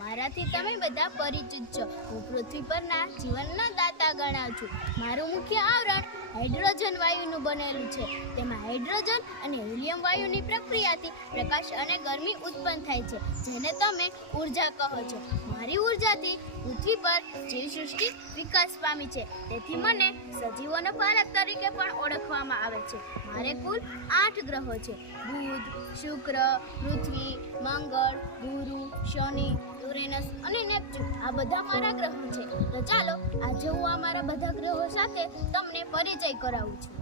મારાથી તમે બધા પરિચિત છો. હું પૃથ્વી પરના જીવનના દાતા ગણાવ છું. મારું મુખ્ય આવરણ હાઇડ્રોજન વાયુનું બનેલું છે. તેમાં હાઇડ્રોજન અને હિલિયમ વાયુની પ્રક્રિયાથી પ્રકાશ અને ગરમી ઉત્પન્ન થાય છે, જેને તમે ઉર્જા કહો છો. મારી ઉર્જાથી પૃથ્વી પર જીવસૃષ્ટિ વિકાસ પામી છે. તેથી મને સજીવોનો પાલક તરીકે પણ ઓળખવામાં આવે છે. મારે કુલ 8 ગ્રહો છે: બુધ, શુક્ર, પૃથ્વી, મંગળ, ગુરુ, શનિ, યુરેનસ અને નેપચ્યુન. આ બધા મારા ગ્રહો છે. તો ચાલો આજે હું આ મારા બધા ગ્રહો સાથે તમને પરિચય કરાવું છું.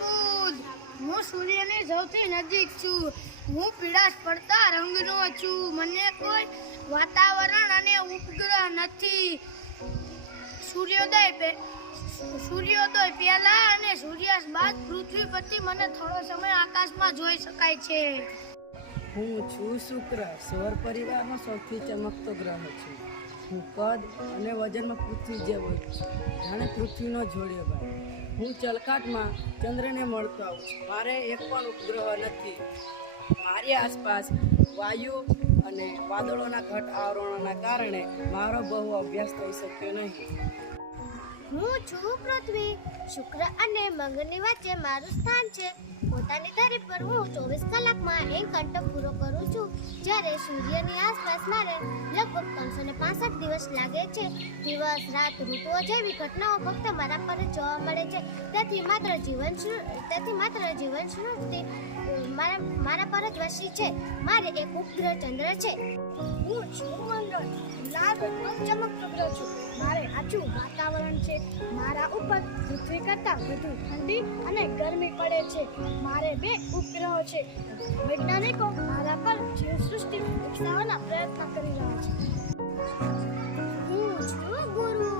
બુધ, હું સૂર્યની સૌથી નજીક છું. હું પીળાશ પડતા રંગનો છું. મને કોઈ વાતાવરણ અને ઉપગ્રહ નથી. સૂર્યોદય પહેલા અને સૂર્યાસ્ત બાદ પૃથ્વી પરથી મને થોડો સમય આકાશમાં જોઈ શકાય છે. હું છું શુક્ર, સૌર પરિવારનો સૌથી ચમકતો ગ્રહ છું. હું કદ અને વજનમાં પૃથ્વી જેવો જ છું, જાણે પૃથ્વીનો જોડ્યો ભાઈ. હું ચલકાટમાં ચંદ્રને મળતો આવું છું. મારે એક પણ ઉપગ્રહ નથી. મારી આસપાસ વાયુ અને વાદળોના ઘટ આવરણોના કારણે મારો બહુ અભ્યાસ થઈ શક્યો નહીં. હું છું પૃથ્વી. શુક્ર અને મંગળની વચ્ચે મારું સ્થાન છે. પોતાની ધરી પર હું 24 કલાકમાં 1 ઘંટો પૂરો કરું છું, જ્યારે સૂર્યની આસપાસ મારે લગભગ 365 દિવસ લાગે છે. દિવસ રાત ઋતુઓ જેવી ઘટનાઓ ફક્ત મારા પર જ જોવા મળે છે. તેથી માત્ર જીવન સૃષ્ટિ મારા પર જ વસી છે. મારે એક ઉપગ્રહ ચંદ્ર છે. હું છું મંગળ, લાલ રંગનો ચમકતો ગ્રહ છું. મારે આછું વાતાવરણ છે. મારા ઉપર પૃથ્વી કરતાં વધુ ઠંડી અને ગરમી પડે છે. મારે 2 ઉપગ્રહો છે. વૈજ્ઞાનિકો મારા પર જીવસૃષ્ટિ વિકસાવવાના પ્રયત્ન કરી રહ્યા છે. હું છું ગુરુ.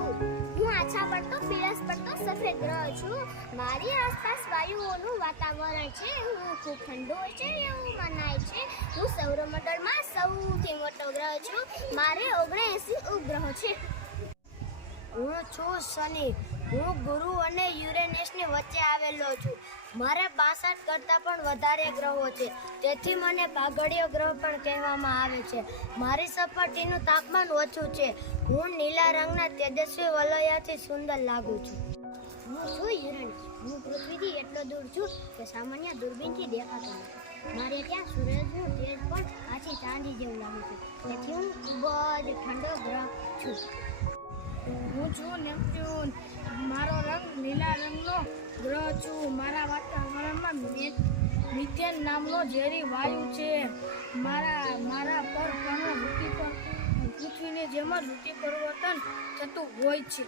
હું આછા પડતો પીળાશ પડતો સફેદ ગ્રહ છું. મારી આસપાસ વાયુઓનું વાતાવરણ છે. હું ખૂબ ઠંડુ હોય છે એવું મનાય છે. હું સૌરમંડળમાં સૌથી મોટો ગ્રહ છું. મારે 79 ઉપગ્રહો છે. હું છું શનિ. હું ગુરુ અને યુરેનસની વચ્ચે આવેલો છું. મારે 62 કરતાં પણ વધારે ગ્રહો છે. તેથી મને પાઘડીયો ગ્રહ પણ કહેવામાં આવે છે. મારી સપાટીનું તાપમાન ઓછું છે. હું નીલા રંગના તેજસ્વી વલયાથી સુંદર લાગુ છું. હું છું યુરેનસ. હું પૃથ્વીથી એટલો દૂર છું કે સામાન્ય દૂરબીનથી દેખાતો નથી. મારે ત્યાં સૂરજનું તેજ પણ આછી ચાંદી જેવું લાગે છે. તેથી હું ખૂબ જ ઠંડો ગ્રહ છું. હું છું નેપચ્યુન. મારો રંગ લીલા રંગનો ગ્રહ છું. મારા વાતાવરણમાં મિથેન નામનો ઝેરી વાયુ છે. મારા પર પૃથ્વીની જેમ જ ઋતુ પરિવર્તન થતું હોય છે.